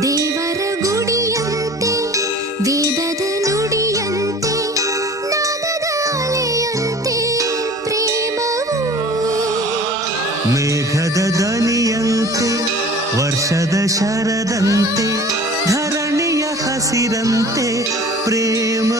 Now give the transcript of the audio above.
ದೇವರ ಗುಡಿಯಂತೆ ವೇದದ ನುಡಿಯಂತೆ ನಾದದ ಅಲೆಯಂತೆ ಪ್ರೇಮವು ಮೇಘದ ದನಿಯಂತೆ ವರ್ಷದ ಶರದಂತೆ ಧರಣಿಯ ಹಸಿರಂತೆ ಪ್ರೇಮ